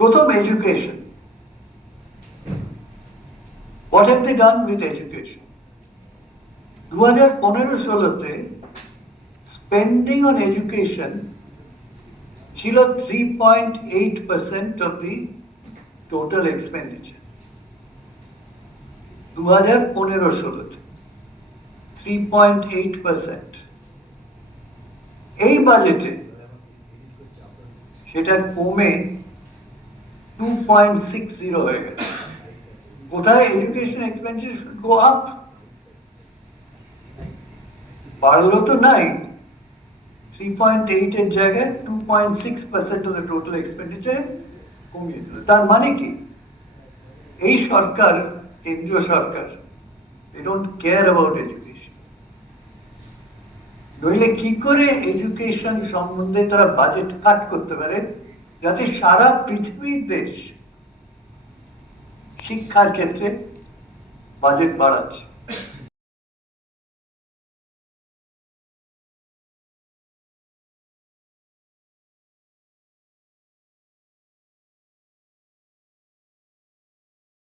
প্রথম education. What have they done with education? 2015-16-তে spending on education ছিল 3.8% of the total expenditure. 2015-16-তে 3.8%। এই বাজেটে সেটা কমে 2.60 হয়ে গেছে। কোথায় education expenditure should go up? বাড়লো তো নাই, 3.8 এর জায়গায় 2.6% of the total expenditure কমিয়ে দিল। তার মানে কি, এই সরকার, কেন্দ্রীয় সরকার, they don't care about education। নইলে কি করে এডুকেশন সম্বন্ধে তারা বাজেট কাট করতে পারে যাতে সারা পৃথিবীর দেশ শিক্ষার ক্ষেত্রে বাজেট বাড়াচ্ছে?